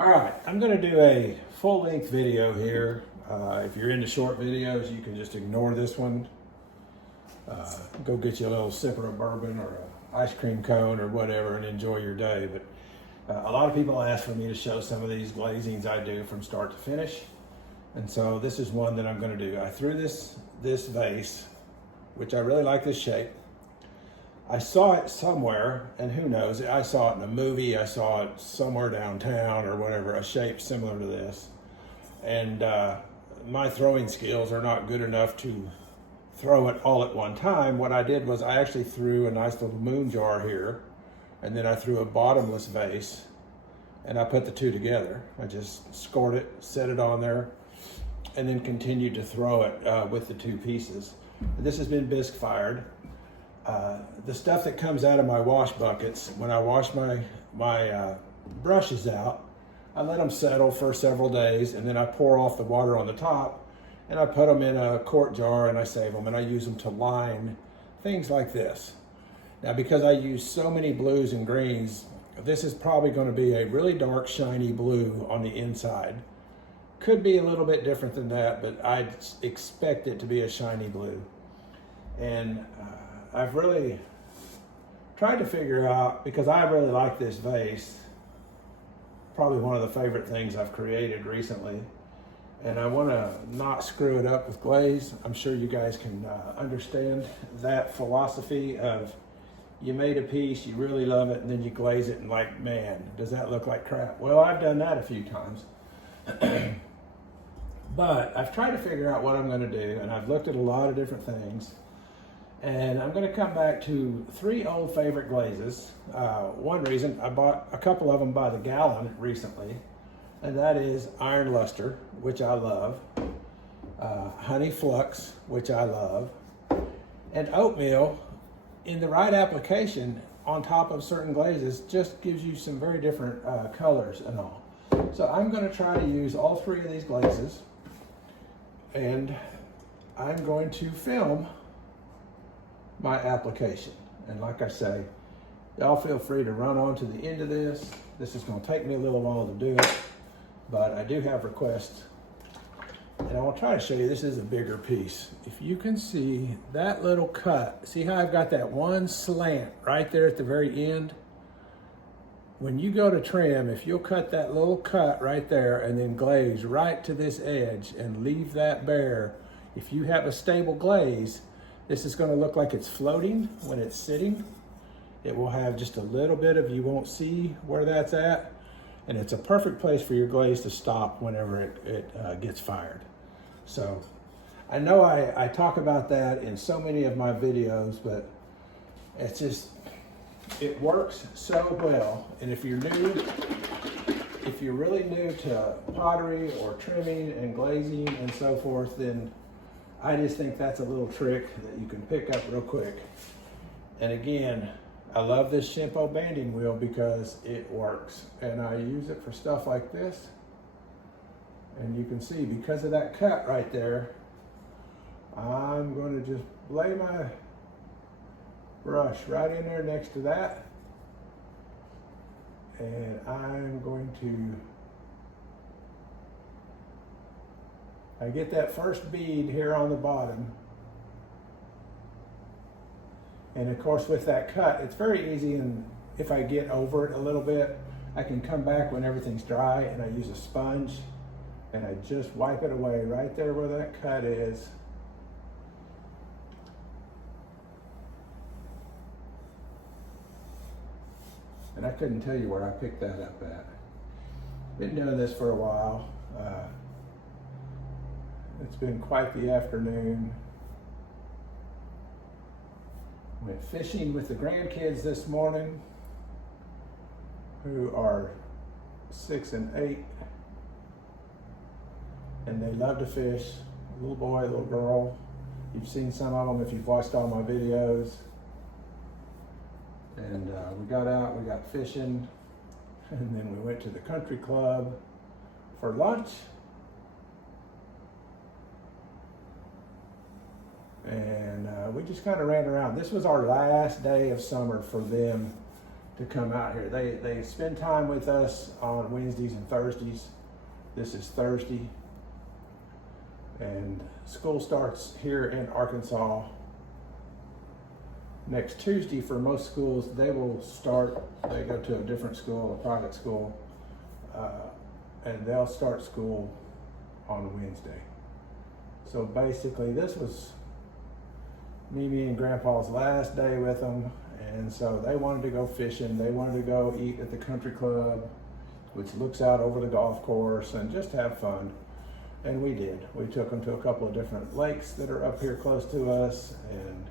All right, I'm going to do a full-length video here. If you're into short videos, you can just ignore this one. Go get you a little sipper of bourbon or an ice cream cone or whatever and enjoy your day. But a lot of people ask for me to show some of these glazings I do from start to finish. And so this is one that I'm going to do. I threw this vase, which I really like this shape. I saw it somewhere, and who knows, I saw it in a movie, I saw it somewhere downtown or whatever, a shape similar to this. And my throwing skills are not good enough to throw it all at one time. What I did was I actually threw a nice little moon jar here, and then I threw a bottomless vase, and I put the two together. I just scored it, set it on there, and then continued to throw it with the two pieces. This has been bisque fired. The stuff that comes out of my wash buckets, when I wash my brushes out, I let them settle for several days, and then I pour off the water on the top, and I put them in a quart jar and I save them, and I use them to line things like this. Now, because I use so many blues and greens, this is probably going to be a really dark, shiny blue on the inside. Could be a little bit different than that, but I expect it to be a shiny blue. And I've really tried to figure out, because I really like this vase, probably one of the favorite things I've created recently, and I want to not screw it up with glaze. I'm sure you guys can understand that philosophy of you made a piece, you really love it, and then you glaze it and like, man, does that look like crap? Well, I've done that a few times. But I've tried to figure out what I'm going to do, and I've looked at a lot of different things. And I'm going to come back to three old favorite glazes. One reason, I bought a couple of them by the gallon recently, and that is iron lustre, which I love, honey flux, which I love, and oatmeal in the right application on top of certain glazes just gives you some very different colors and all. So I'm going to try to use all three of these glazes, and I'm going to film my application. And like I say, y'all feel free to run on to the end of this. This is going to take me a little while to do it, but I do have requests. And I will try to show you, this is a bigger piece. If you can see that little cut, see how I've got that one slant right there at the very end? When you go to trim, if you'll cut that little cut right there and then glaze right to this edge and leave that bare, if you have a stable glaze, this is going to look like it's floating when it's sitting. It will have just a little bit of, you won't see where that's at. And it's a perfect place for your glaze to stop whenever it gets fired. So I know I talk about that in so many of my videos, but it's just, it works so well. And if you're really new to pottery or trimming and glazing and so forth, then I just think that's a little trick that you can pick up real quick. And again, I love this Shimpo banding wheel because it works. And I use it for stuff like this. And you can see, because of that cut right there, I'm going to just lay my brush right in there next to that. And I'm going to, I get that first bead here on the bottom. And of course with that cut, it's very easy, and if I get over it a little bit, I can come back when everything's dry and I use a sponge and I just wipe it away right there where that cut is. And I couldn't tell you where I picked that up at. Been doing this for a while. It's been quite the afternoon. Went fishing with the grandkids this morning, who are 6 and 8, and they love to fish. A little boy, a little girl. You've seen some of them if you've watched all my videos. And we got out, we got fishing, and then we went to the country club for lunch. And we just kind of ran around. This was our last day of summer for them to come out here. They spend time with us on Wednesdays and Thursdays. This is Thursday, and school starts here in Arkansas next Tuesday. For most schools, they will start, they go to a different school, a private school, and they'll start school on Wednesday. So basically this was Mimi and Grandpa's last day with them, and so they wanted to go fishing. They wanted to go eat at the country club, which looks out over the golf course, and just have fun. And we did. We took them to a couple of different lakes that are up here close to us, and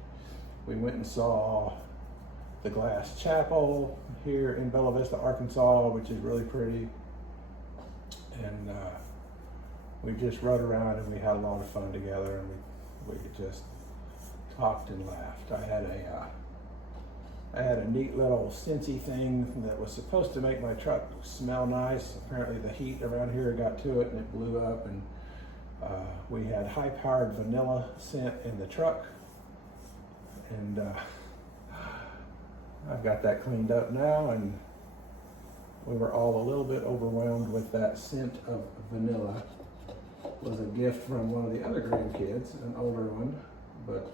we went and saw the Glass Chapel here in Bella Vista, Arkansas, which is really pretty. And we just rode around and we had a lot of fun together, and we just talked and laughed. I had a neat little Scentsy thing that was supposed to make my truck smell nice. Apparently the heat around here got to it and it blew up, and we had high-powered vanilla scent in the truck, and I've got that cleaned up now, and we were all a little bit overwhelmed with that scent of vanilla. It was a gift from one of the other grandkids, an older one, but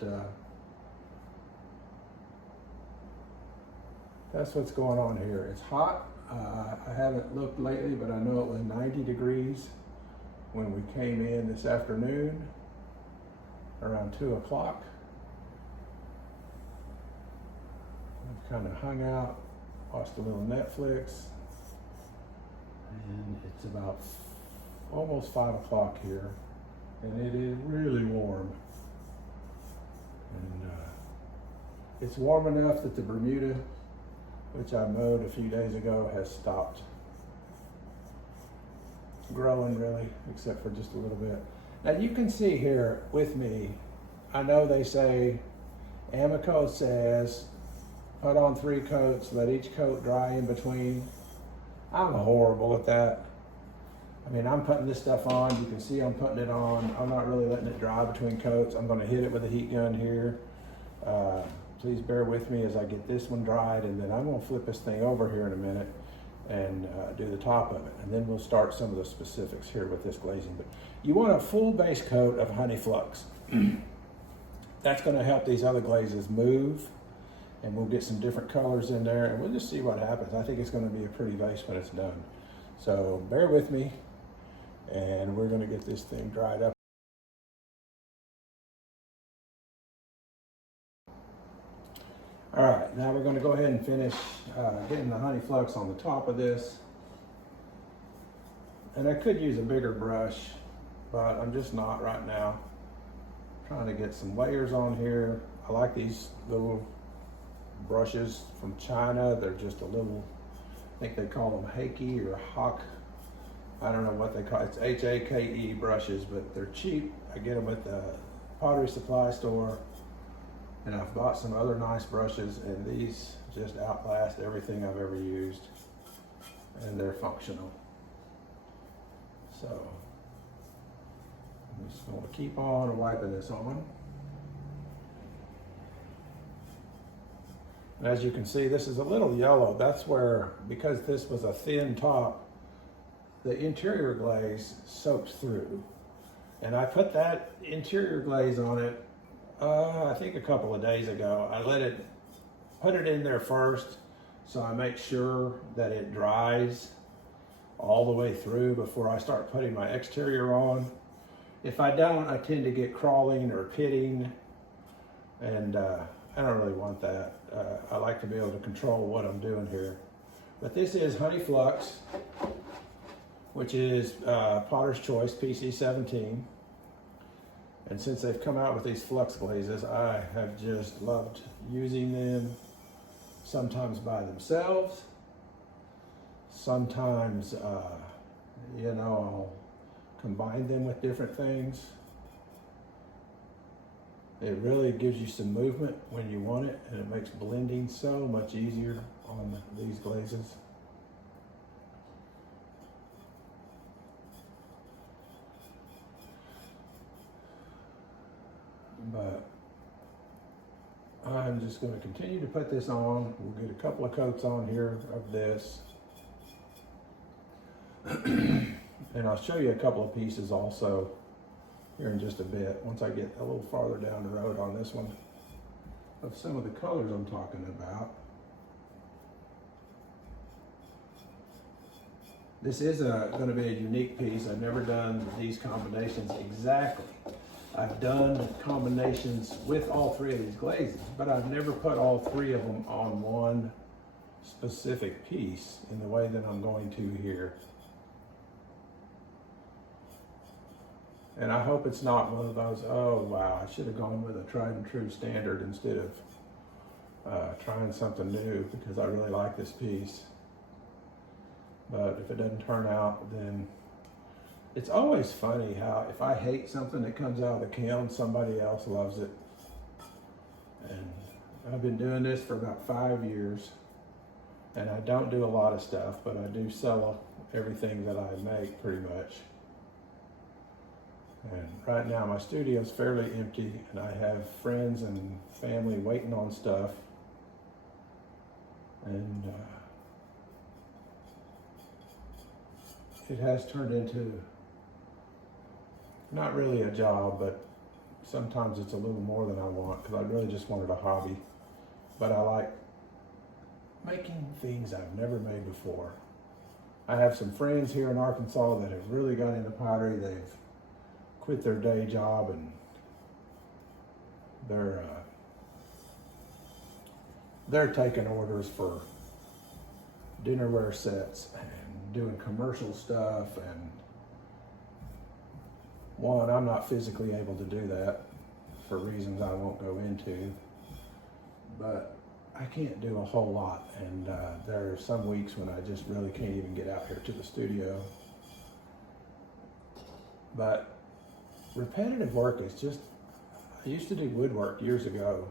that's what's going on here. It's hot. I haven't looked lately, but I know it was 90 degrees when we came in this afternoon around 2 o'clock. I've kind of hung out, watched a little Netflix, and it's about almost 5 o'clock here, and it is really warm. And it's warm enough that the Bermuda, which I mowed a few days ago, has stopped growing really, except for just a little bit. Now you can see here with me, I know they say, AMACO says, put on 3 coats, let each coat dry in between. I'm horrible at that. I mean, I'm putting this stuff on, you can see I'm putting it on. I'm not really letting it dry between coats. I'm gonna hit it with a heat gun here. Please bear with me as I get this one dried, and then I'm gonna flip this thing over here in a minute and do the top of it. And then we'll start some of the specifics here with this glazing. But you want a full base coat of honey flux. That's gonna help these other glazes move, and we'll get some different colors in there, and we'll just see what happens. I think it's gonna be a pretty vase when it's done. So bear with me, and we're gonna get this thing dried up. All right, now we're going to go ahead and finish getting the honey flux on the top of this. And I could use a bigger brush, but I'm just not right now. I'm trying to get some layers on here. I like these little brushes from China. They're just a little, I think they call them Hake or Hawk. I don't know what they call it. It's H-A-K-E brushes, but they're cheap. I get them at the pottery supply store. And I've bought some other nice brushes, and these just outlast everything I've ever used, and they're functional. So I'm just going to keep on wiping this on. And as you can see, this is a little yellow. That's where, because this was a thin top, the interior glaze soaked through. And I put that interior glaze on it I think a couple of days ago. I put it in there first, so I make sure that it dries all the way through before I start putting my exterior on. If I don't, I tend to get crawling or pitting, and I don't really want that. I like to be able to control what I'm doing here. But this is Honey Flux, which is Potter's Choice PC17. And since they've come out with these flux glazes, I have just loved using them, sometimes by themselves. Sometimes, you know, I'll combine them with different things. It really gives you some movement when you want it, and it makes blending so much easier on these glazes. But I'm just going to continue to put this on. We'll get a couple of coats on here of this. And I'll show you a couple of pieces also here in just a bit, once I get a little farther down the road on this one, of some of the colors I'm talking about. This is going to be a unique piece. I've never done these combinations exactly. I've done combinations with all three of these glazes, but I've never put all three of them on one specific piece in the way that I'm going to here. And I hope it's not one of those, oh wow, I should have gone with a tried and true standard instead of trying something new, because I really like this piece. But if it doesn't turn out, then it's always funny how if I hate something that comes out of the kiln, somebody else loves it. And I've been doing this for about 5 years, and I don't do a lot of stuff, but I do sell everything that I make pretty much. And right now my studio is fairly empty, and I have friends and family waiting on stuff. And it has turned into not really a job, but sometimes it's a little more than I want, because I really just wanted a hobby. But I like making things I've never made before. I have some friends here in Arkansas that have really got into pottery. They've quit their day job, and they're taking orders for dinnerware sets and doing commercial stuff. And one, I'm not physically able to do that for reasons I won't go into, but I can't do a whole lot. And there are some weeks when I just really can't even get out here to the studio. But repetitive work is just, I used to do woodwork years ago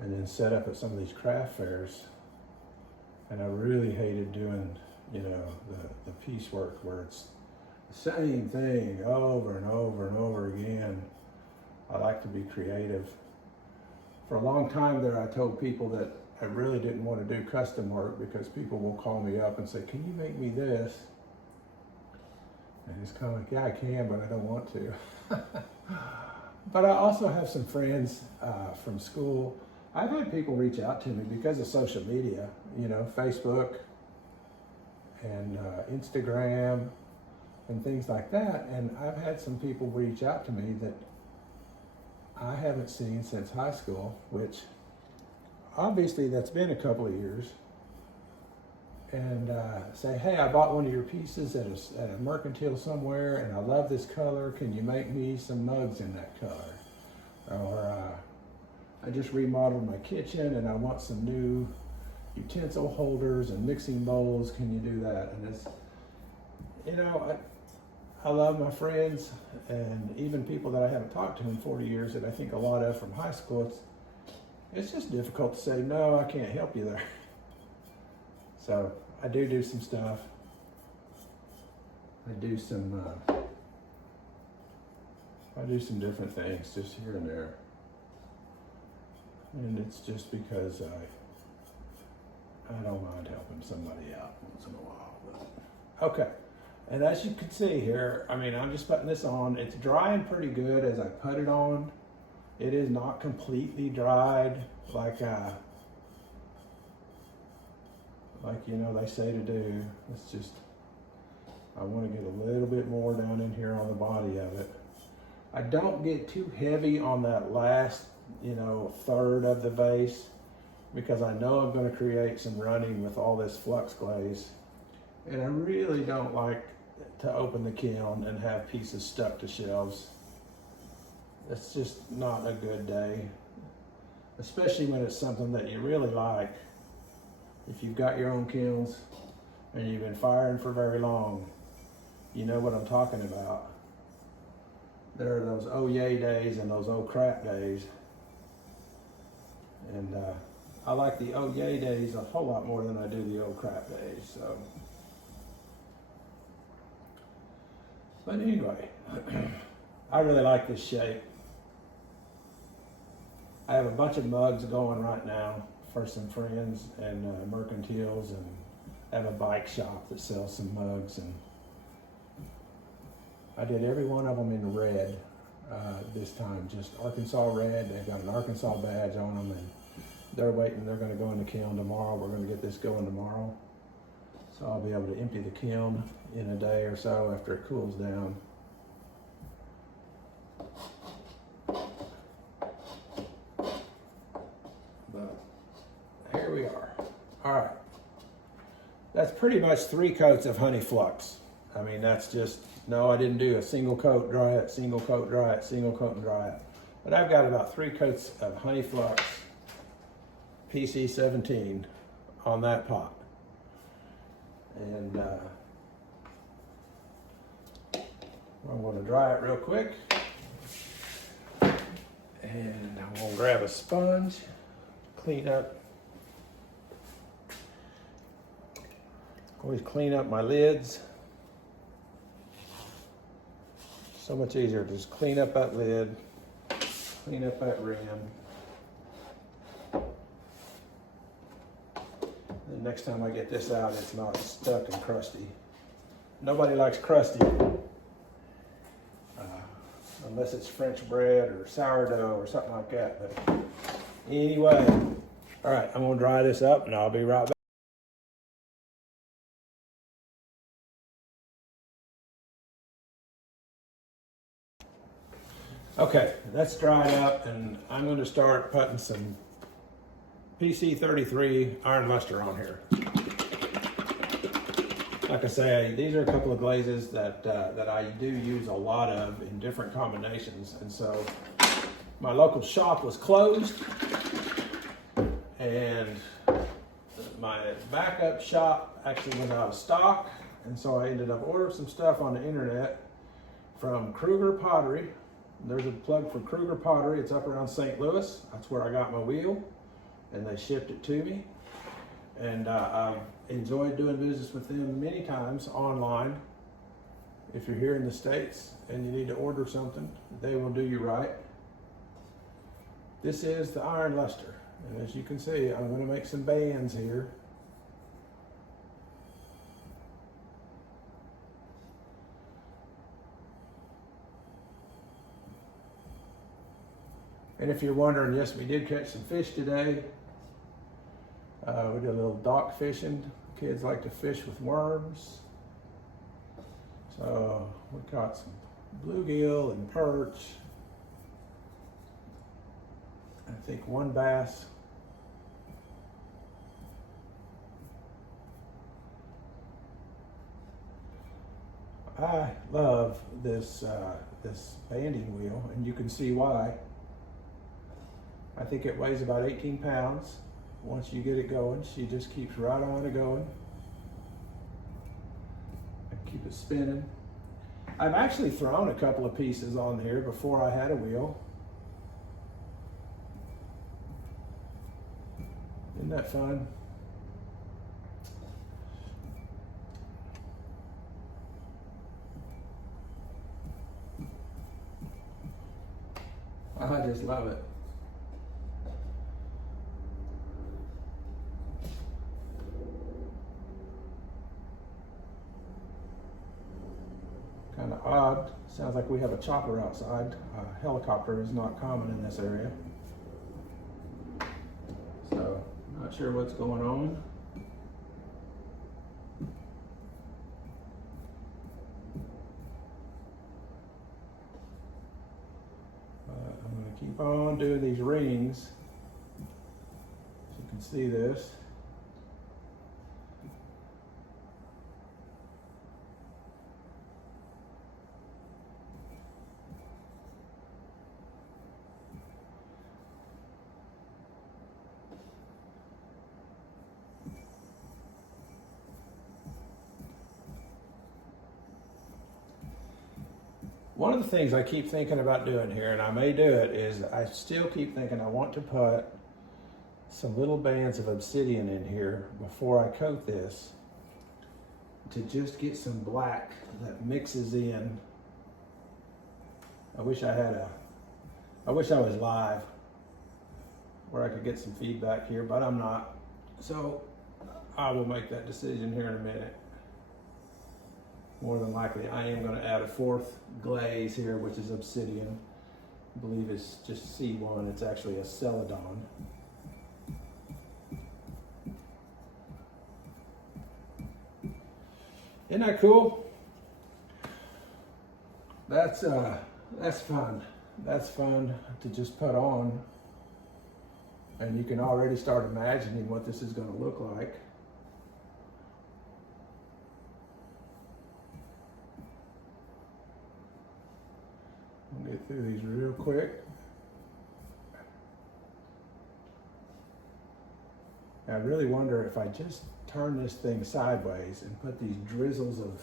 and then set up at some of these craft fairs, and I really hated doing, you know, the piecework where it's the same thing over and over and over again. I like to be creative. For a long time there, I told people that I really didn't want to do custom work, because people will call me up and say, can you make me this? And it's kind of like, yeah, I can, but I don't want to. But I also have some friends from school. I've had people reach out to me because of social media, you know, Facebook and Instagram and things like that. And I've had some people reach out to me that I haven't seen since high school, which obviously that's been a couple of years. And say, hey, I bought one of your pieces at a mercantile somewhere, and I love this color. Can you make me some mugs in that color? Or I just remodeled my kitchen and I want some new utensil holders and mixing bowls. Can you do that? And it's, you know, I love my friends, and even people that I haven't talked to in 40 years that I think a lot of from high school. It's just difficult to say, no, I can't help you there. So I do some stuff. I do some different things just here and there. And it's just because I don't mind helping somebody out once in a while. But, okay, and as you can see here, I mean, I'm just putting this on. It's drying pretty good as I put it on. It is not completely dried like you know they say to do. It's just, I want to get a little bit more down in here on the body of it. I don't get too heavy on that last, you know, third of the vase, because I know I'm going to create some running with all this flux glaze, and I really don't like to open the kiln and have pieces stuck to shelves. It's just not a good day, especially when it's something that you really like. If you've got your own kilns and you've been firing for very long, you know what I'm talking about. There are those oh yay days and those oh crap days. And I like the oh yay days a whole lot more than I do the oh crap days. So, but anyway, I really like this shape. I have a bunch of mugs going right now for some friends and mercantiles, and I have a bike shop that sells some mugs, and I did every one of them in red this time, just Arkansas red. They've got an Arkansas badge on them, and they're waiting. They're going to go in the kiln tomorrow. We're going to get this going tomorrow. So I'll be able to empty the kiln in a day or so after it cools down. But here we are. All right. That's pretty much 3 coats of honey flux. I mean, that's just, no, I didn't do a single coat, dry it, single coat, dry it, single coat and dry it. But I've got about 3 coats of honey flux PC17 on that pot. And I'm going to dry it real quick. And I'm going to grab a sponge, clean up. Always clean up my lids. So much easier to just clean up that lid, clean up that rim. And next time I get this out, it's not stuck and crusty. Nobody likes crusty, unless it's French bread or sourdough or something like that. But anyway, all right, I'm gonna dry this up and I'll be right back. Okay, that's dried up, and I'm going to start putting some PC33 iron luster on here. Like I say, these are a couple of glazes that I do use a lot of in different combinations, and so my local shop was closed, and my backup shop actually went out of stock, and so I ended up ordering some stuff on the internet from Kruger Pottery. There's a plug for Kruger Pottery. It's up around St. Louis. That's where I got my wheel, and they shipped it to me. And I've enjoyed doing business with them many times online. If you're here in the States and you need to order something, they will do you right. This is the iron luster. And as you can see, I'm going to make some bands here. And if you're wondering, yes, we did catch some fish today. We did a little dock fishing. Kids like to fish with worms. So we caught some bluegill and perch. I think 1 bass. I love this this banding wheel, and you can see why. I think it weighs about 18 pounds. Once you get it going, she just keeps right on it going. And keep it spinning. I've actually thrown a couple of pieces on here before I had a wheel. Isn't that fun? I just love it. Kind of odd. Sounds like we have a chopper outside. A helicopter is not common in this area. So, not sure what's going on. I'm going to keep on doing these rings. So you can see this. One of the things I keep thinking about doing here, and I may do it, is I still keep thinking I want to put some little bands of obsidian in here before I coat this to just get some black that mixes in. I wish I was live. where I could get some feedback here, but I'm not. So I will make that decision here in a minute. More than likely, I am going to add a fourth glaze here, which is Obsidian. I believe it's just C1. It's actually a Celadon. Isn't that cool? That's fun. That's fun to just put on. And you can already start imagining what this is going to look like. I'll get through these real quick. I really wonder if I just turn this thing sideways and put these drizzles of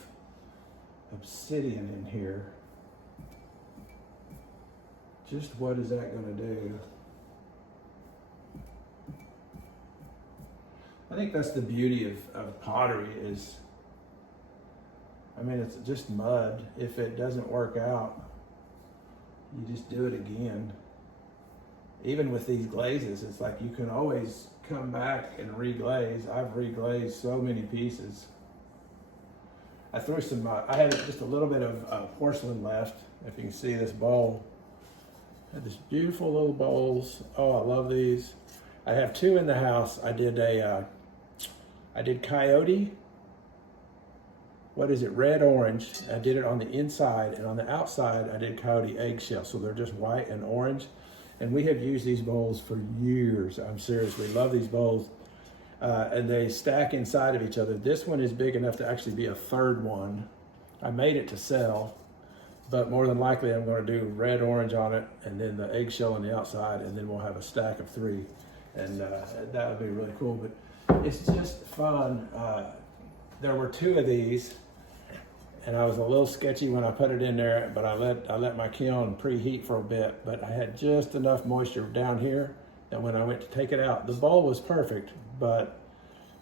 obsidian in here, just what is that going to do? I think that's the beauty of pottery is, I mean, it's just mud. If it doesn't work out, you just do it again. Even with these glazes, it's like you can always come back and reglaze. I've reglazed so many pieces. I threw some, I had just a little bit of porcelain left. If you can see this bowl. I had this beautiful little bowls. Oh, I love these. I have two in the house. I did coyote. What is it? Red orange. I did it on the inside, and on the outside I did coyote eggshell. So they're just white and orange. And we have used these bowls for years. I'm serious, we love these bowls. And they stack inside of each other. This one is big enough to actually be a third one. I made it to sell, but more than likely I'm going to do red orange on it, and then the eggshell on the outside, and then we'll have a stack of three. And that would be really cool, but it's just fun. There were two of these, and I was a little sketchy when I put it in there, but I let my kiln preheat for a bit, but I had just enough moisture down here that when I went to take it out, the bowl was perfect, but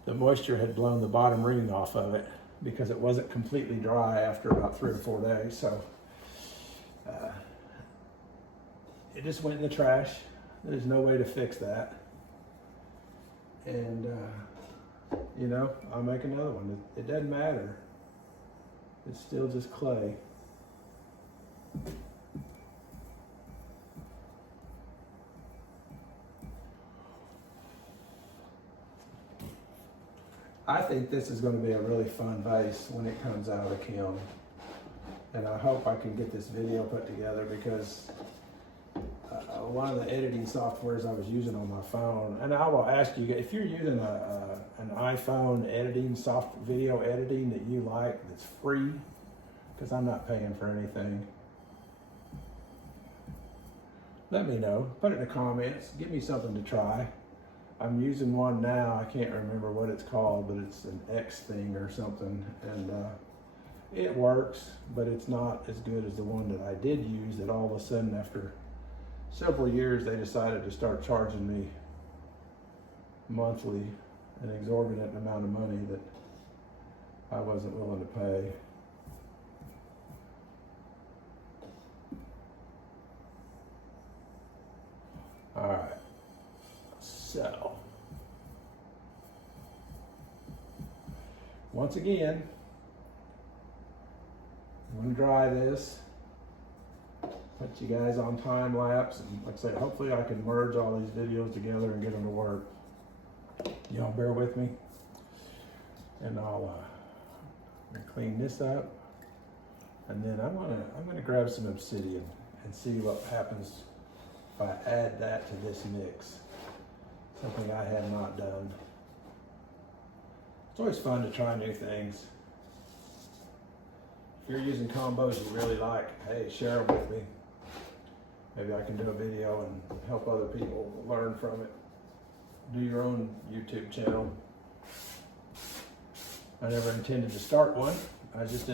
the moisture had blown the bottom ring off of it because it wasn't completely dry after about 3 or 4 days. So it just went in the trash. There's no way to fix that. And you know, I'll make another one. It doesn't matter. It's still just clay. I think this is going to be a really fun vase when it comes out of the kiln. And I hope I can get this video put together because one of the editing softwares I was using on my phone, and I will ask you, if you're using an iPhone editing video editing that you like that's free, because I'm not paying for anything, let me know. Put it in the comments. Give me something to try. I'm using one now. I can't remember what it's called, but it's an X thing or something, and it works, but it's not as good as the one that I did use that all of a sudden after several years they decided to start charging me monthly an exorbitant amount of money that I wasn't willing to pay. All right, so once again, I'm going to dry this, put you guys on time lapse, and like I said, hopefully I can merge all these videos together and get them to work. Y'all bear with me, and I'll clean this up, and then I'm gonna grab some obsidian and see what happens if I add that to this mix. Something I have not done. It's always fun to try new things. If you're using combos you really like, hey, share them with me. Maybe I can do a video and help other people learn from it. Do your own YouTube channel. I never intended to start one. I just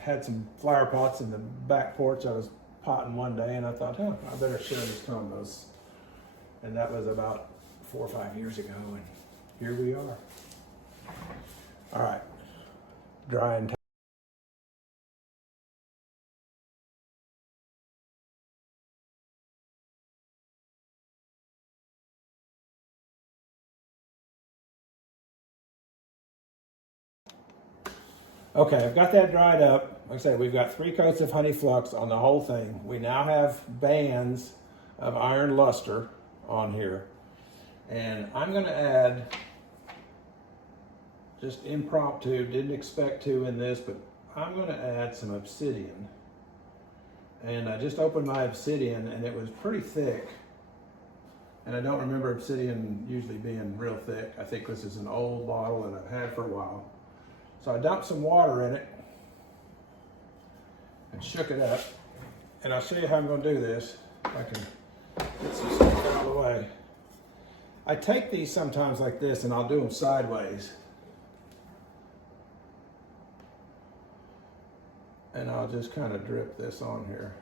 had some flower pots in the back porch. I was potting one day and I thought, oh, I better share these combos. And that was about 4 or 5 years ago, and here we are. All right, dry and Okay, I've got that dried up. Like I said, we've got 3 coats of honey flux on the whole thing. We now have bands of iron luster on here. And I'm gonna add, just impromptu, didn't expect to in this, but I'm gonna add some obsidian. And I just opened my obsidian and it was pretty thick. And I don't remember obsidian usually being real thick. I think this is an old bottle that I've had for a while. So I dumped some water in it and shook it up. And I'll show you how I'm gonna do this. If I can get some stuff out of the way. I take these sometimes like this and I'll do them sideways. And I'll just kind of drip this on here.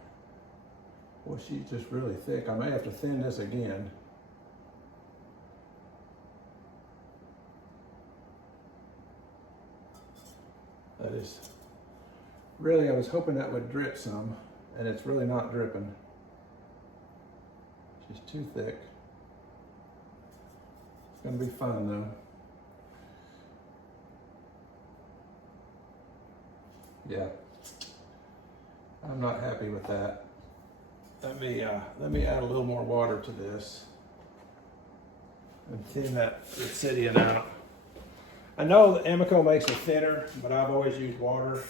Well, she's just really thick. I may have to thin this again. That is, really, I was hoping that would drip some, and it's really not dripping. She's too thick. It's gonna be fun though. Yeah, I'm not happy with that. Let me add a little more water to this and thin that obsidian out. I know that AMACO makes it thinner, but I've always used water.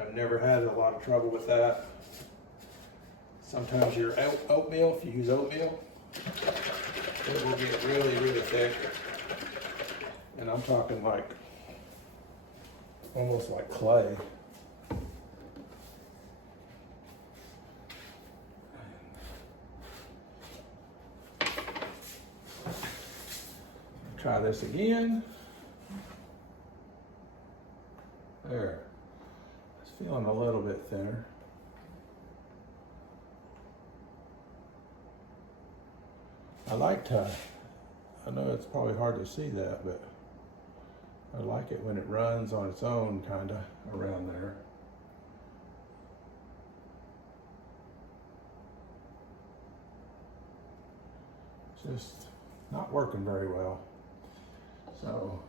I've never had a lot of trouble with that. Sometimes your oatmeal, if you use oatmeal, it will get really, really thick. And I'm talking like, almost like clay. Try this again. There. It's feeling a little bit thinner. I know it's probably hard to see that, but I like it when it runs on its own kind of around there. Just not working very well. So,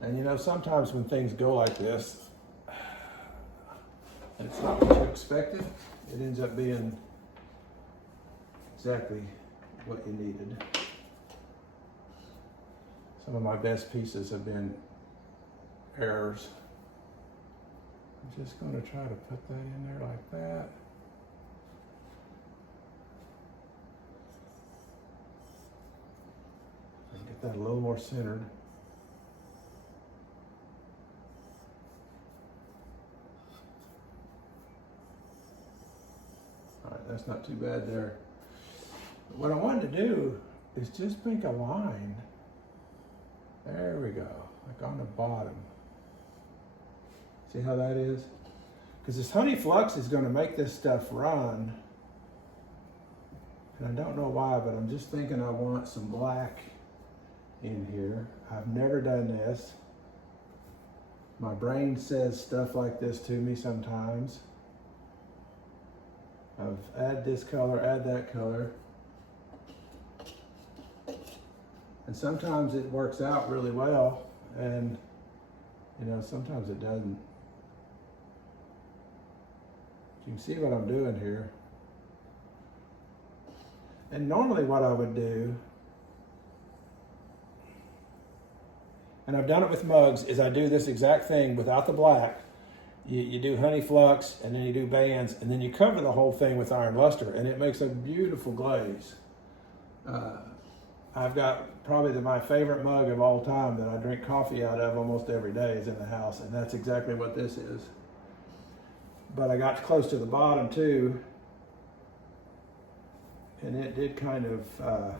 and you know, sometimes when things go like this, and it's not what you expected, it ends up being exactly what you needed. Some of my best pieces have been errors. I'm just going to try to put that in there like that. And get that a little more centered. All right, that's not too bad there. But what I wanted to do is just make a line. There we go, like on the bottom. See how that is? Because this honey flux is going to make this stuff run. And I don't know why, but I'm just thinking I want some black in here. I've never done this. My brain says stuff like this to me sometimes. Add this color, add that color. And sometimes it works out really well, and you know, sometimes it doesn't. You can see what I'm doing here. And normally what I would do, and I've done it with mugs, is I do this exact thing without the black. You do honey flux, and then you do bands, and then you cover the whole thing with iron luster, and it makes a beautiful glaze. I've got probably my favorite mug of all time that I drink coffee out of almost every day is in the house, and that's exactly what this is. But I got close to the bottom too, and it did kind of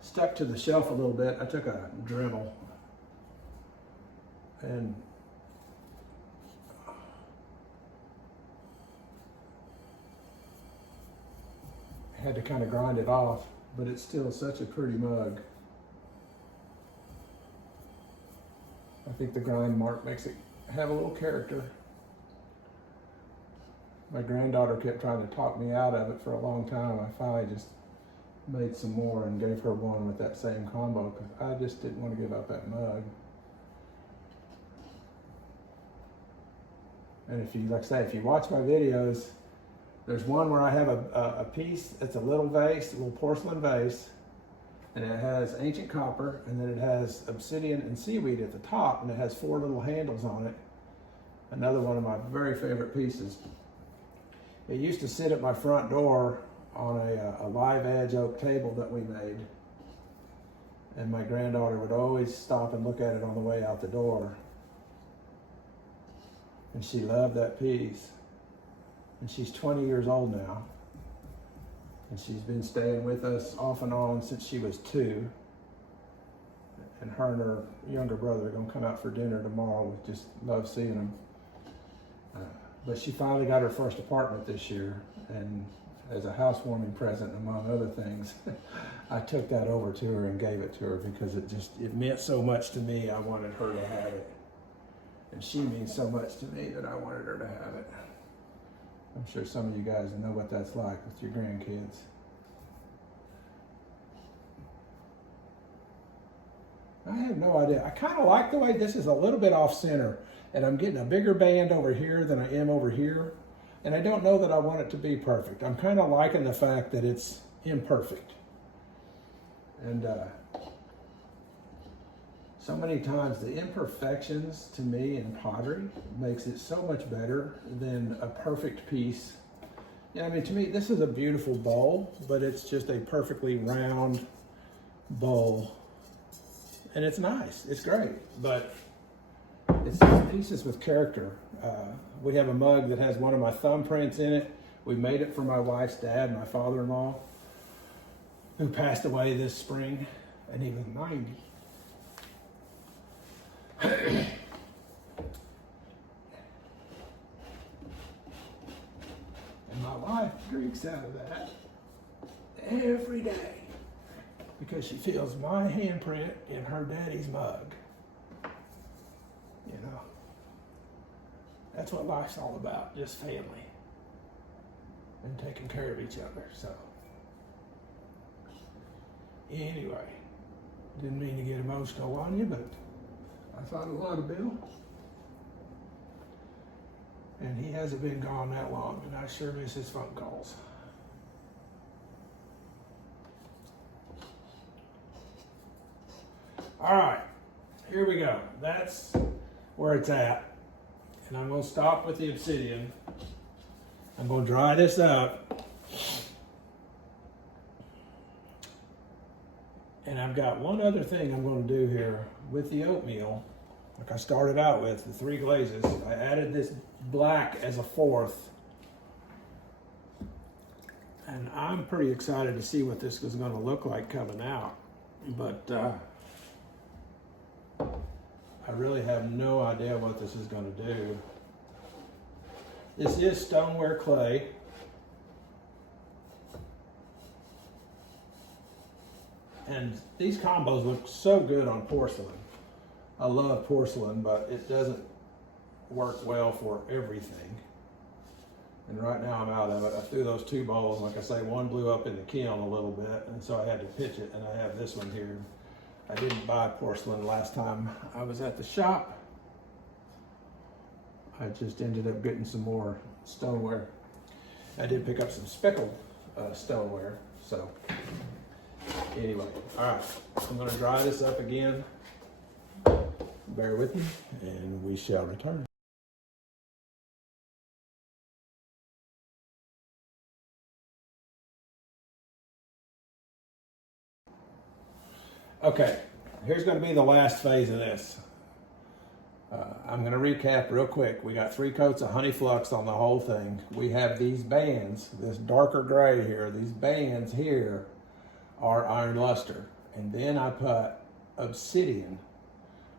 stuck to the shelf a little bit. I took a Dremel and had to kind of grind it off, but it's still such a pretty mug. I think the grind mark makes it have a little character. My granddaughter kept trying to talk me out of it for a long time. I finally just made some more and gave her one with that same combo because I just didn't want to give up that mug. And if you, like I say, if you watch my videos, there's one where I have a piece, it's a little vase, a little porcelain vase, and it has ancient copper, and then it has obsidian and seaweed at the top, and it has 4 little handles on it. Another one of my very favorite pieces. It used to sit at my front door on a live edge oak table that we made. And my granddaughter would always stop and look at it on the way out the door. And she loved that piece. And she's 20 years old now. And she's been staying with us off and on since she was 2. And her and her younger brother are gonna come out for dinner tomorrow. We just love seeing them. But she finally got her first apartment this year. And as a housewarming present, among other things, I took that over to her and gave it to her because it meant so much to me. I wanted her to have it. And she means so much to me that I wanted her to have it. I'm sure some of you guys know what that's like with your grandkids. I have no idea. I kind of like the way this is a little bit off center, and I'm getting a bigger band over here than I am over here. And I don't know that I want it to be perfect. I'm kind of liking the fact that it's imperfect. And so many times the imperfections to me in pottery makes it so much better than a perfect piece. Yeah, I mean, to me, this is a beautiful bowl, but it's just a perfectly round bowl. And it's nice, it's great, but it's these pieces with character. We have a mug that has one of my thumbprints in it. We made it for my wife's dad, my father-in-law, who passed away this spring, and he was 90. And my wife drinks out of that every day because she feels my handprint in her daddy's mug. You know, that's what life's all about, just family and taking care of each other. So anyway, didn't mean to get emotional on you, but I thought a lot of Bill. And he hasn't been gone that long, and I sure miss his phone calls. All right, here we go. That's where it's at. And I'm gonna stop with the obsidian. I'm gonna dry this up. And I've got one other thing I'm gonna do here with the oatmeal. Like I started out with, the 3 glazes. I added this black as a 4th. And I'm pretty excited to see what this is gonna look like coming out. But I really have no idea what this is gonna do. This is stoneware clay. And these combos look so good on porcelain. I love porcelain, but it doesn't work well for everything. And right now I'm out of it. I threw those 2 bowls, like I say, one blew up in the kiln a little bit, and so I had to pitch it, and I have this one here. I didn't buy porcelain last time I was at the shop. I just ended up getting some more stoneware. I did pick up some speckled stoneware, so anyway, all right, I'm gonna dry this up again. Bear with me, and we shall return. Okay, here's gonna be the last phase of this. I'm gonna recap real quick. We got 3 coats of honey flux on the whole thing. We have these bands, this darker gray here, these bands here are iron luster. And then I put obsidian.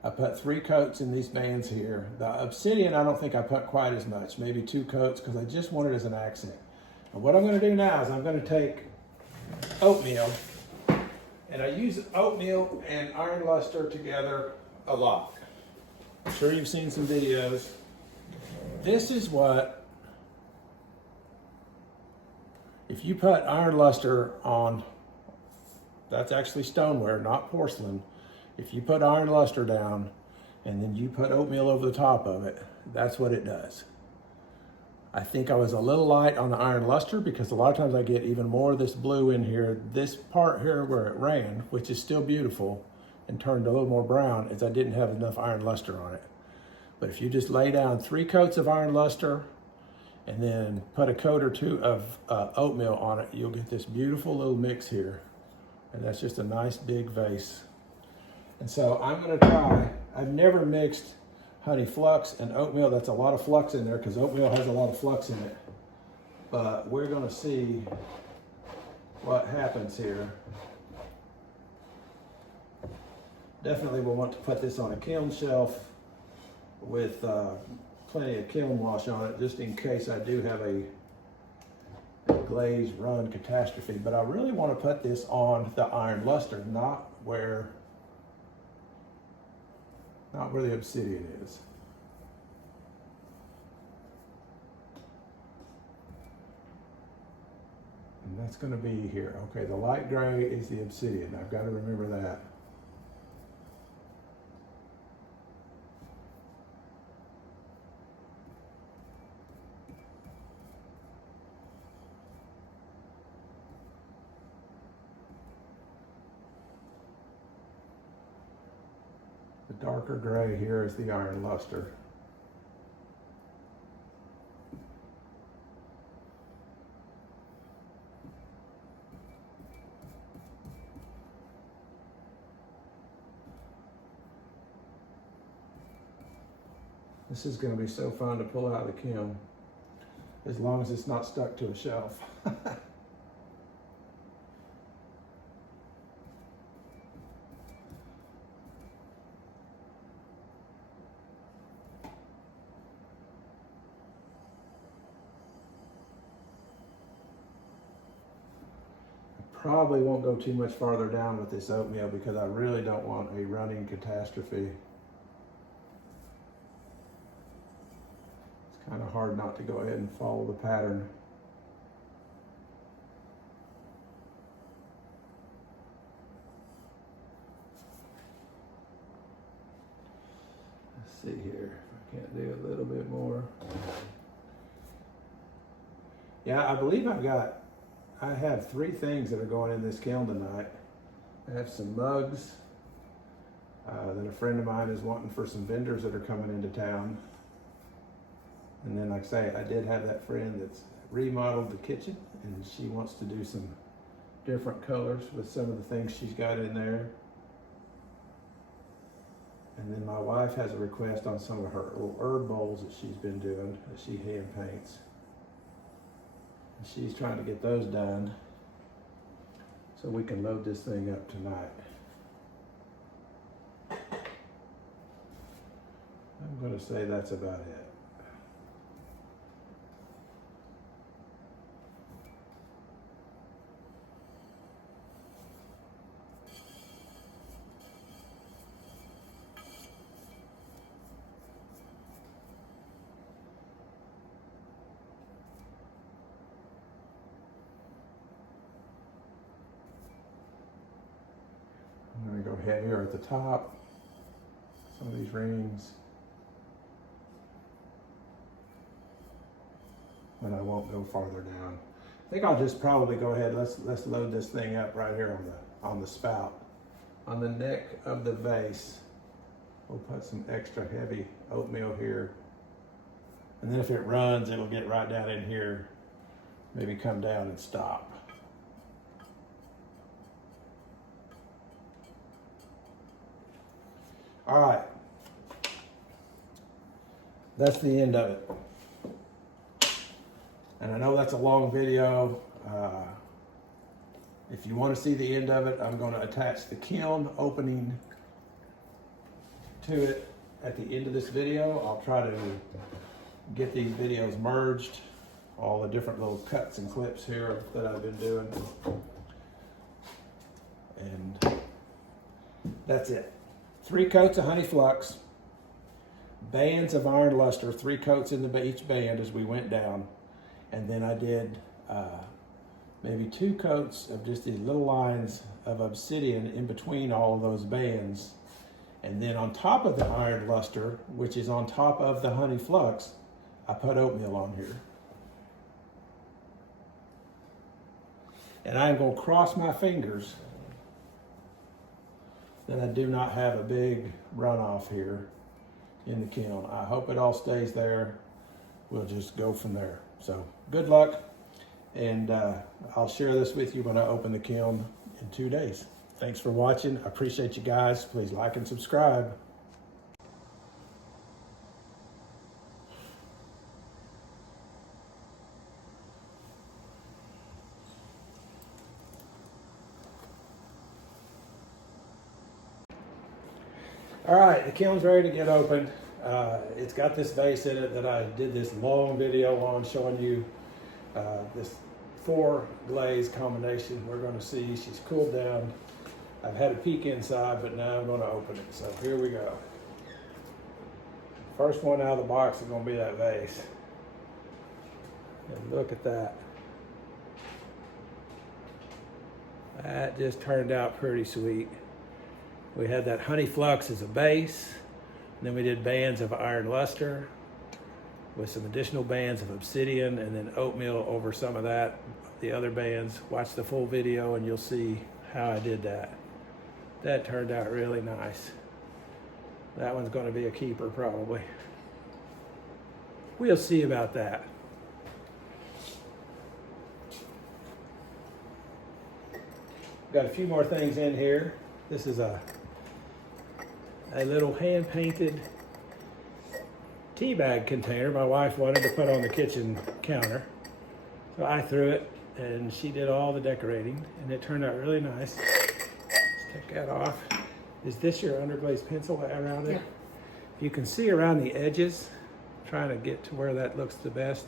I put 3 coats in these bands here. The obsidian, I don't think I put quite as much, maybe 2 coats, because I just want it as an accent. And what I'm gonna do now is I'm gonna take oatmeal, and I use oatmeal and iron luster together a lot. I'm sure you've seen some videos. This is what, if you put iron luster on That's actually stoneware, not porcelain. If you put iron luster down and then you put oatmeal over the top of it, that's what it does. I think I was a little light on the iron luster because a lot of times I get even more of this blue in here. This part here where it ran, which is still beautiful and turned a little more brown, is I didn't have enough iron luster on it. But if you just lay down 3 coats of iron luster and then put a coat or 2 of oatmeal on it, you'll get this beautiful little mix here. And that's just a nice big vase. And so I'm gonna try, I've never mixed honey flux and oatmeal. That's a lot of flux in there because oatmeal has a lot of flux in it. But we're gonna see what happens here. Definitely will want to put this on a kiln shelf with plenty of kiln wash on it, just in case I do have a glaze run catastrophe. But I really want to put this on the iron luster, not where the obsidian is. And that's going to be here. Okay, the light gray is the obsidian. I've got to remember that. The darker gray here is the iron luster. This is going to be so fun to pull out of the kiln, as long as it's not stuck to a shelf. Probably won't go too much farther down with this oatmeal because I really don't want a running catastrophe. It's kind of hard not to go ahead and follow the pattern. Let's see here if I can't do a little bit more. Yeah, I believe I have 3 things that are going in this kiln tonight. I have some mugs that a friend of mine is wanting for some vendors that are coming into town. And then, like I say, I did have that friend that's remodeled the kitchen and she wants to do some different colors with some of the things she's got in there. And then my wife has a request on some of her little herb bowls that she's been doing, that she hand paints. She's trying to get those done so we can load this thing up tonight. I'm going to say that's about it. I'm going to go heavier at the top, some of these rings, but I won't go farther down. I think I'll just probably go ahead, let's load this thing up right here on the spout. On the neck of the vase, we'll put some extra heavy oatmeal here. And then if it runs, it'll get right down in here, maybe come down and stop. All right, that's the end of it. And I know that's a long video. If you want to see the end of it, I'm going to attach the kiln opening to it at the end of this video. I'll try to get these videos merged, all the different little cuts and clips here that I've been doing. And that's it. 3 coats of honey flux, bands of iron luster, 3 coats in each band as we went down. And then I did maybe 2 coats of just these little lines of obsidian in between all of those bands. And then on top of the iron luster, which is on top of the honey flux, I put oatmeal on here. And I'm going to cross my fingers that I do not have a big runoff here in the kiln. I hope it all stays there. We'll just go from there. So good luck, and I'll share this with you when I open the kiln in 2 days. Thanks for watching. I appreciate you guys. Please like and subscribe. All right, the kiln's ready to get opened. It's got this vase in it that I did this long video on, showing you this 4 glaze combination. We're going to see. She's cooled down. I've had a peek inside, but now I'm going to open it. So here we go. First one out of the box is going to be that vase. And look at that. That just turned out pretty sweet. We had that honey flux as a base. Then we did bands of iron luster with some additional bands of obsidian, and then oatmeal over some of that, the other bands. Watch the full video and you'll see how I did that. That turned out really nice. That one's going to be a keeper probably. We'll see about that. Got a few more things in here. This is a little hand-painted tea bag container my wife wanted to put on the kitchen counter. So I threw it, and she did all the decorating, and it turned out really nice. Let's take that off. Is this your underglaze pencil around it? Yeah. You can see around the edges, trying to get to where that looks the best.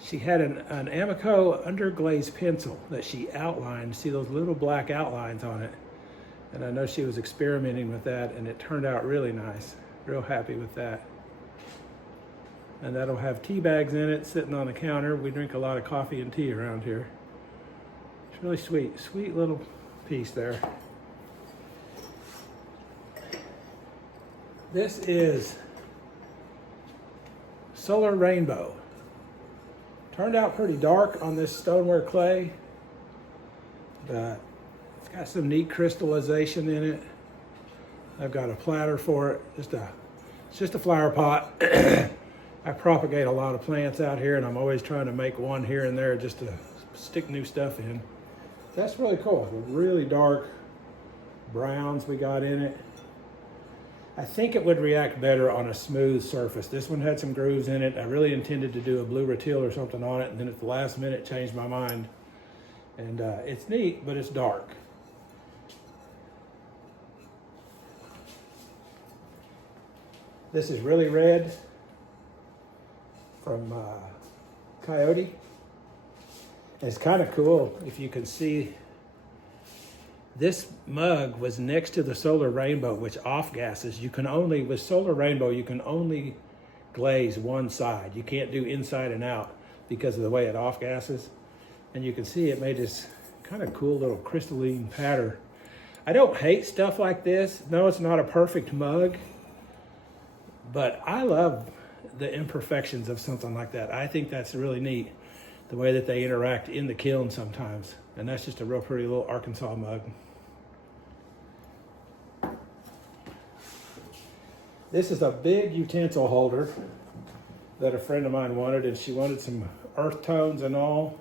She had an AMACO underglaze pencil that she outlined. See those little black outlines on it? And I know she was experimenting with that, and it turned out really nice. Real happy with that. And that'll have tea bags in it sitting on the counter. We drink a lot of coffee and tea around here. It's really sweet, sweet little piece there. This is Solar Rainbow. Turned out pretty dark on this stoneware clay, but it's got some neat crystallization in it. I've got a platter for it. It's just a flower pot. I propagate a lot of plants out here, and I'm always trying to make one here and there just to stick new stuff in. That's really cool. The really dark browns we got in it. I think it would react better on a smooth surface. This one had some grooves in it. I really intended to do a blue rutile or something on it, and then at the last minute changed my mind. And it's neat, but it's dark. This is Really Red from Coyote. And it's kind of cool if you can see. This mug was next to the Solar Rainbow, which off gases. With Solar Rainbow, you can only glaze one side. You can't do inside and out because of the way it off gases. And you can see it made this kind of cool little crystalline pattern. I don't hate stuff like this. No, it's not a perfect mug, but I love the imperfections of something like that. I think that's really neat, the way that they interact in the kiln sometimes. And that's just a real pretty little Arkansas mug. This is a big utensil holder that a friend of mine wanted, and she wanted some earth tones and all.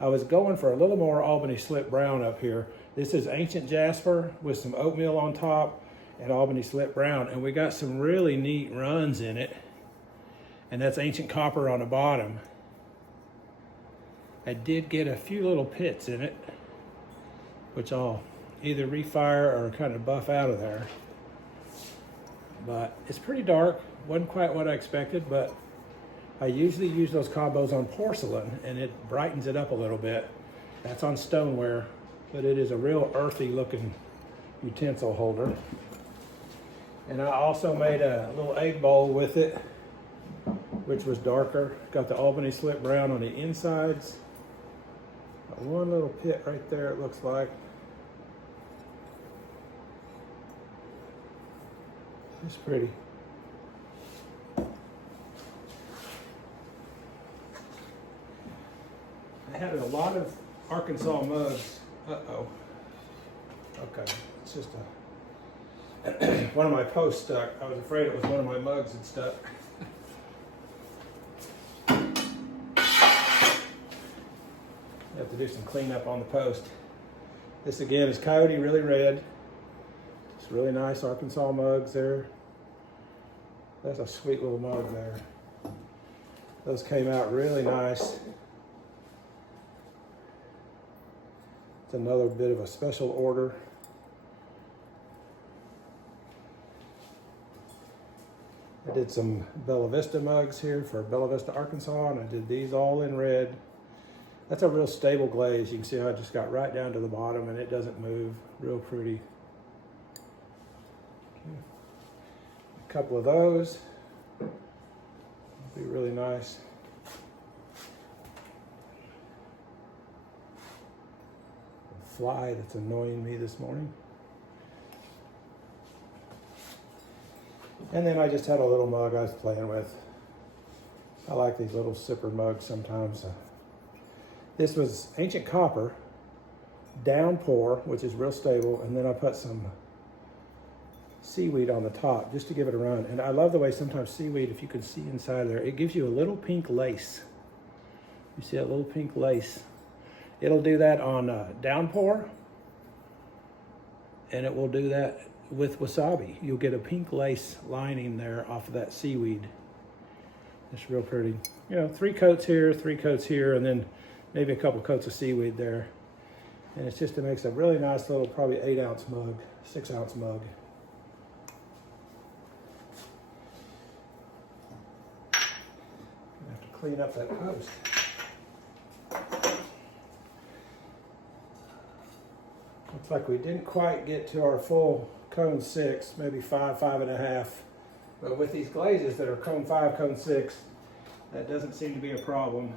I was going for a little more Albany slip brown up here. This is ancient jasper with some oatmeal on top and Albany slip brown, and we got some really neat runs in it. And that's ancient copper on the bottom. I did get a few little pits in it, which I'll either refire or kind of buff out of there. But it's pretty dark. Wasn't quite what I expected, but I usually use those combos on porcelain and it brightens it up a little bit. That's on stoneware, but it is a real earthy looking utensil holder. And I also made a little egg bowl with it, which was darker. Got the Albany slip brown on the insides. Got one little pit right there, it looks like. It's pretty. I had a lot of Arkansas mugs. Uh-oh. Okay, it's just one of my posts stuck. I was afraid it was one of my mugs that stuck. You have to do some cleanup on the post. This again is Coyote Really Red. It's really nice Arkansas mugs there. That's a sweet little mug there. Those came out really nice. It's another bit of a special order. I did some Bella Vista mugs here for Bella Vista, Arkansas, and I did these all in red. That's a real stable glaze. You can see how it just got right down to the bottom and it doesn't move. Real pretty. A couple of those. Be really nice. A fly that's annoying me this morning. And then I just had a little mug I was playing with. I like these little sipper mugs sometimes. This was ancient copper, downpour, which is real stable, and then I put some seaweed on the top just to give it a run. And I love the way sometimes seaweed, if you can see inside there, it gives you a little pink lace. You see that little pink lace? It'll do that on downpour, and it will do that with wasabi. You'll get a pink lace lining there off of that seaweed. It's real pretty. You know, 3 coats here, 3 coats here, and then maybe a couple coats of seaweed there. And it's just, it makes a really nice little, probably 8-ounce mug, 6-ounce mug. I have to clean up that post. Looks like we didn't quite get to our full cone 6, maybe 5, 5.5. But with these glazes that are cone 5, cone 6, that doesn't seem to be a problem.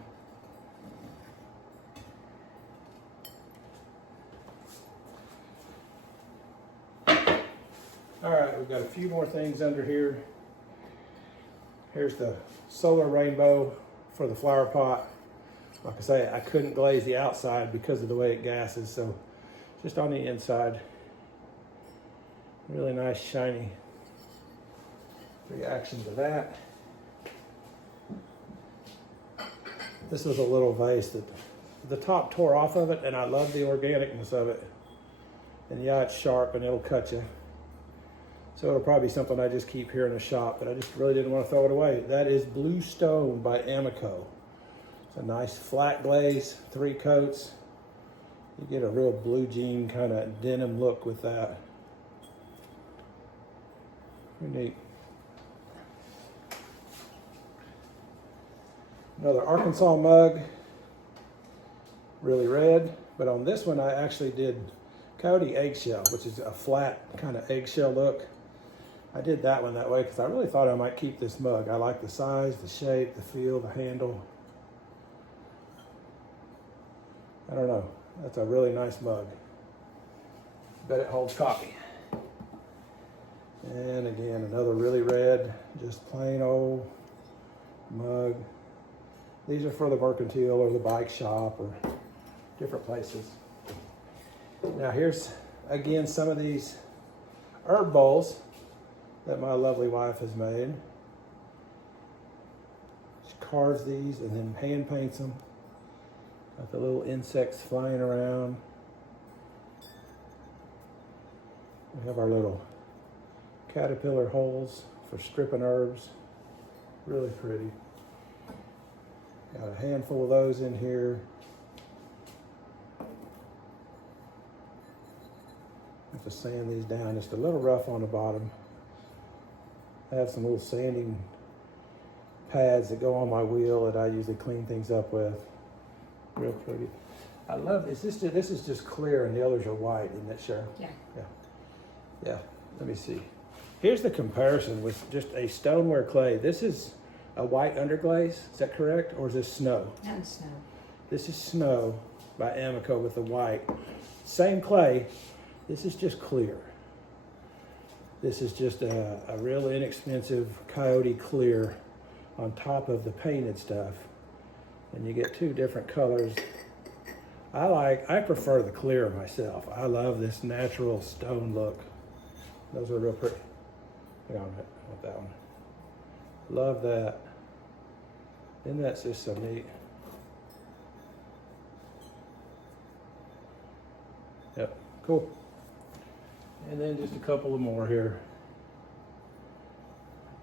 All right, we've got a few more things under here. Here's the solar rainbow for the flower pot. Like I say, I couldn't glaze the outside because of the way it gases, so just on the inside. Really nice, shiny reaction to that. This is a little vase that the top tore off of it, and I love the organicness of it. And yeah, it's sharp and it'll cut you. So it'll probably be something I just keep here in the shop, but I just really didn't want to throw it away. That is Blue Stone by AMACO. It's a nice flat glaze, 3 coats. You get a real blue jean kind of denim look with that. Pretty neat. Another Arkansas mug, really red, but on this one I actually did Coyote eggshell, which is a flat kind of eggshell look. I did that one that way because I really thought I might keep this mug. I like the size, the shape, the feel, the handle. I don't know. That's a really nice mug. Bet it holds coffee. And again, another really red, just plain old mug. These are for the mercantile or the bike shop or different places. Now here's, again, some of these herb bowls that my lovely wife has made. She carves these and then hand paints them. Got the little insects flying around. We have our little caterpillar holes for stripping herbs. Really pretty. Got a handful of those in here. Have to sand these down. Just a little rough on the bottom. I have some little sanding pads that go on my wheel that I usually clean things up with. Real pretty. I love this. This is just clear and the others are white, isn't it, Cheryl? Yeah. Yeah. Yeah. Let me see. Here's the comparison with just a stoneware clay. This is a white underglaze. Is that correct? Or is this snow? And snow. This is snow. by AMACO with the white. Same clay, this is just clear. This is just a real inexpensive coyote clear on top of the painted stuff. And you get two different colors. I prefer the clear myself. I love this natural stone look. Those are real pretty. Hang on a minute, I want that one. Love that. Isn't that just so neat? Yep, cool. And then just a couple of more here.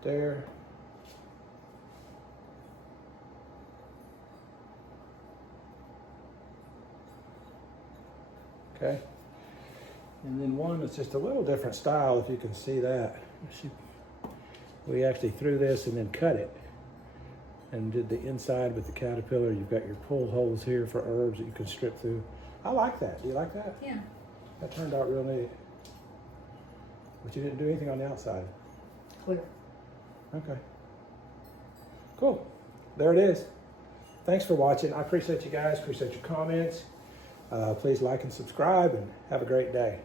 There. Okay. And then one that's just a little different style, if you can see that. We actually threw this and then cut it and did the inside with the caterpillar. You've got your pull holes here for herbs that you can strip through. I like that. Do you like that? Yeah. That turned out real neat. But you didn't do anything on the outside. Clear. Okay. Cool. There it is. Thanks for watching. I appreciate you guys. Appreciate your comments. Please like and subscribe and have a great day.